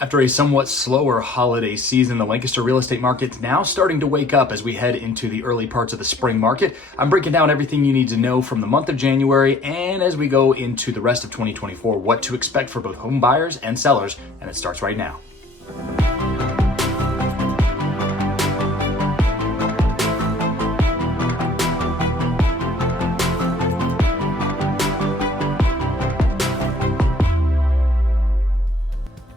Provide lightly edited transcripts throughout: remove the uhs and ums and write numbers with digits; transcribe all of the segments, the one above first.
After a somewhat slower holiday season, the Lancaster real estate market's now starting to wake up as we head into the early parts of the spring market. I'm breaking down everything you need to know from the month of January and as we go into the rest of 2024, what to expect for both home buyers and sellers, and it starts right now.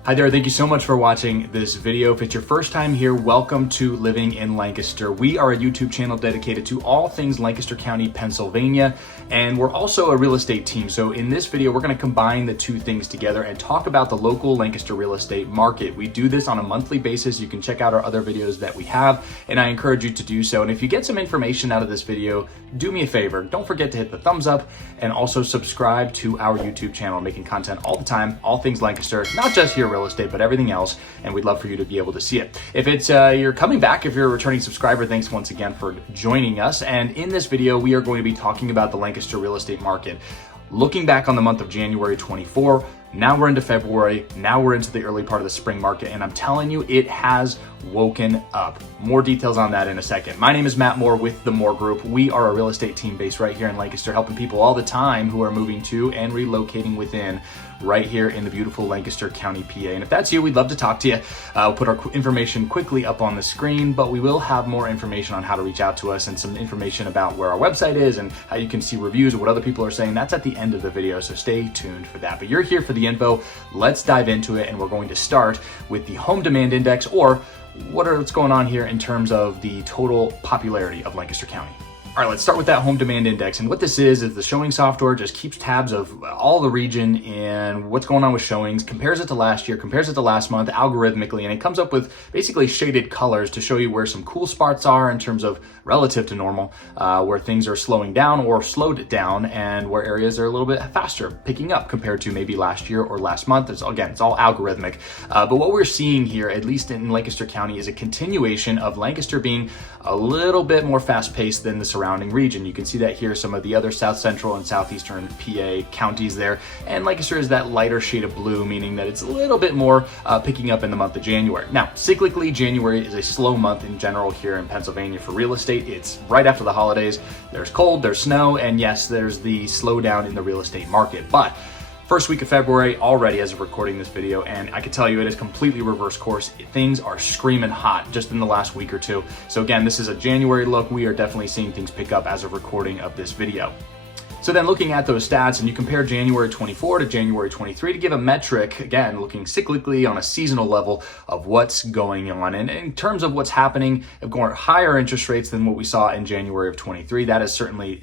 Hi there, thank you so much for watching this video. If it's your first time here, welcome to Living in Lancaster. We are a YouTube channel dedicated to all things Lancaster County, Pennsylvania, and we're also a real estate team. So in this video, we're going to combine the two things together and talk about the local Lancaster real estate market. We do this on a monthly basis. You can check out our other videos that we have, and I encourage you to do so. And if you get some information out of this video, do me a favor. Don't forget to hit the thumbs up and also subscribe to our YouTube channel, making content all the time, all things Lancaster, not just here real estate, but everything else, and we'd love for you to be able to see it. If it's you're coming back, if you're a returning subscriber, thanks once again for joining us. And in this video, we are going to be talking about the Lancaster real estate market. Looking back on the month of January 24, now we're into February, now we're into the early part of the spring market, and I'm telling you, it has woken up. More details on that in a second. My name is Matt Moore with the Moore Group. We are a real estate team based right here in Lancaster, helping people all the time who are moving to and relocating within right here in the beautiful Lancaster County, PA. And if that's you, we'd love to talk to you. We'll put our information quickly up on the screen, but we will have more information on how to reach out to us and some information about where our website is and how you can see reviews of what other people are saying. That's at the end of the video, so stay tuned for that. But you're here for the info. Let's dive into it, and we're going to start with the home demand index, or what's going on here in terms of the total popularity of Lancaster County. All right, let's start with that home demand index. And what this is the showing software just keeps tabs of all the region and what's going on with showings, compares it to last year, compares it to last month algorithmically, and it comes up with basically shaded colors to show you where some cool spots are in terms of relative to normal, where things are slowing down or slowed down, and where areas are a little bit faster, picking up compared to maybe last year or last month. It's all algorithmic. But what we're seeing here, at least in Lancaster County, is a continuation of Lancaster being a little bit more fast-paced than the surrounding region. You can see that here, some of the other south central and southeastern PA counties there, and Lancaster is that lighter shade of blue, meaning that it's a little bit more picking up in the month of January. Now, cyclically, January is a slow month in general here in Pennsylvania for real estate. It's right after the holidays. There's cold, there's snow, and yes, there's the slowdown in the real estate market. But first week of February already as of recording this video, and I can tell you it is completely reverse course. Things are screaming hot just in the last week or two. So again, this is a January look. We are definitely seeing things pick up as of recording of this video. So then looking at those stats, and you compare January 24 to January 23 to give a metric, again, looking cyclically on a seasonal level of what's going on. And in terms of what's happening, of going higher interest rates than what we saw in January of 23, that has certainly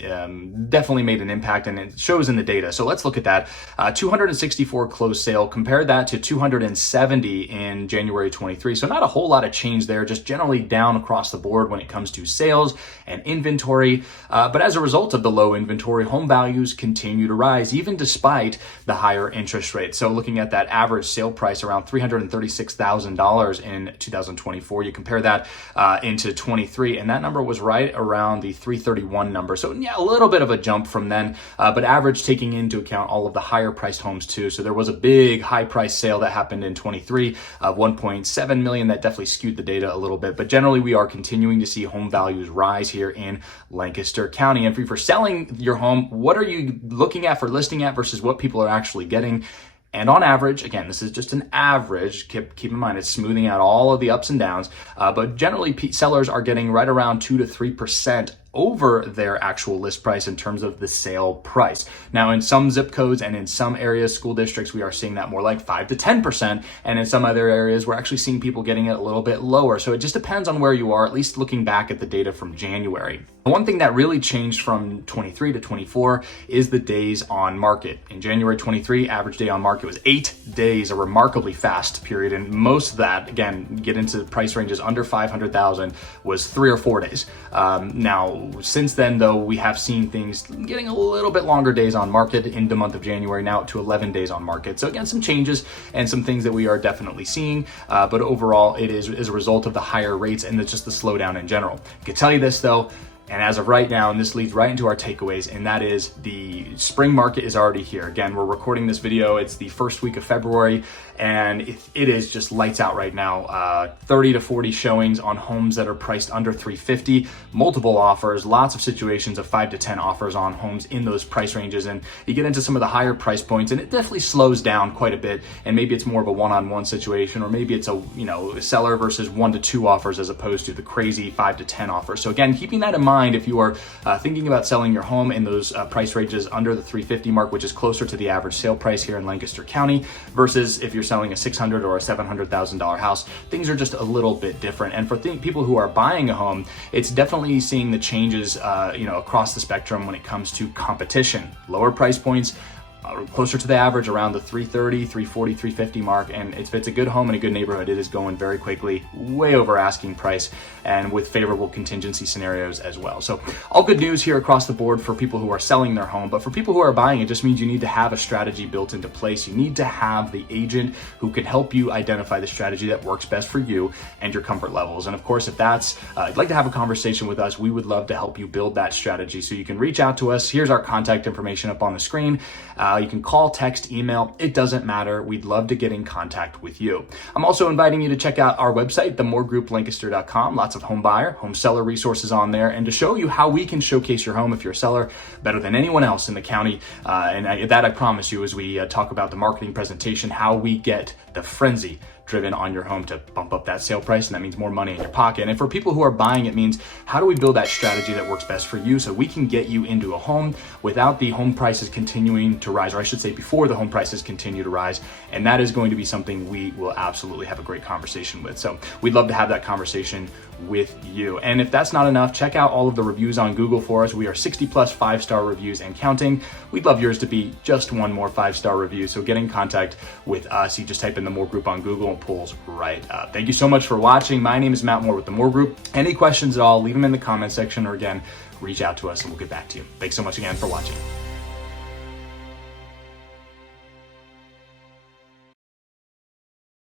definitely made an impact, and it shows in the data. So let's look at that. 264 closed sale, compare that to 270 in January 23. So not a whole lot of change there, just generally down across the board when it comes to sales and inventory. But as a result of the low inventory, home values continue to rise, even despite the higher interest rates. So looking at that average sale price around $336,000 in 2024, you compare that into 23, and that number was right around the 331 number. So yeah, a little bit of a jump from then, but average taking into account all of the higher priced homes too. So there was a big high price sale that happened in 23 of 1.7 million. That definitely skewed the data a little bit, but generally we are continuing to see home values rise here in Lancaster County. And for selling your home, what are you looking at for listing at versus what people are actually getting? And on average, again, this is just an average, keep in mind it's smoothing out all of the ups and downs, but generally sellers are getting right around 2 to 3% over their actual list price in terms of the sale price. Now, in some zip codes and in some areas, school districts, we are seeing that more like 5 to 10%. And in some other areas, we're actually seeing people getting it a little bit lower. So it just depends on where you are, at least looking back at the data from January. One thing that really changed from 23 to 24 is the days on market. In January 23, average day on market was 8 days, a remarkably fast period. And most of that, again, get into price ranges under 500,000, was 3 or 4 days. Now, since then, though, we have seen things getting a little bit longer days on market in the month of January, now up to 11 days on market. So again, some changes and some things that we are definitely seeing, but overall, it is as a result of the higher rates and it's just the slowdown in general. I can tell you this, though, And as of right now, and this leads right into our takeaways, and that is the spring market is already here. Again, we're recording this video, it's the first week of February, and it is just lights out right now. 30 to 40 showings on homes that are priced under $350, multiple offers, lots of situations of 5 to 10 offers on homes in those price ranges. And you get into some of the higher price points and it definitely slows down quite a bit. And maybe it's more of a one-on-one situation, or maybe it's a seller versus 1 to 2 offers as opposed to the crazy 5 to 10 offers. So again, keeping that in mind, if you are thinking about selling your home in those price ranges under the $350 mark, which is closer to the average sale price here in Lancaster County, versus if you're selling a $600,000 or a $700,000 house, things are just a little bit different. And for people who are buying a home, it's definitely seeing the changes across the spectrum when it comes to competition. Lower price points, closer to the average around the 330, 340, 350 mark. And if it's a good home in a good neighborhood, it is going very quickly, way over asking price, and with favorable contingency scenarios as well. So all good news here across the board for people who are selling their home. But for people who are buying, it just means you need to have a strategy built into place. You need to have the agent who can help you identify the strategy that works best for you and your comfort levels. And of course, if that's, you'd like to have a conversation with us, we would love to help you build that strategy. So you can reach out to us. Here's our contact information up on the screen. You can call, text, email, it doesn't matter. We'd love to get in contact with you. I'm also inviting you to check out our website, themoregrouplancaster.com. Lots of home buyer, home seller resources on there, and to show you how we can showcase your home if you're a seller better than anyone else in the county. I promise you, as we talk about the marketing presentation, how we get the frenzy driven on your home to bump up that sale price, and that means more money in your pocket. And for people who are buying, it means how do we build that strategy that works best for you so we can get you into a home without the home prices continuing to rise, or I should say before the home prices continue to rise. And that is going to be something we will absolutely have a great conversation with. So we'd love to have that conversation with you. And if that's not enough, check out all of the reviews on Google for us. We are 60 plus 5-star reviews and counting. We'd love yours to be just one more 5-star review. So get in contact with us. You just type in the More Group on Google and pulls right up. Thank you so much for watching. My name is Matt Moore with the More Group. Any questions at all, leave them in the comment section, or again, reach out to us and we'll get back to you. Thanks so much again for watching.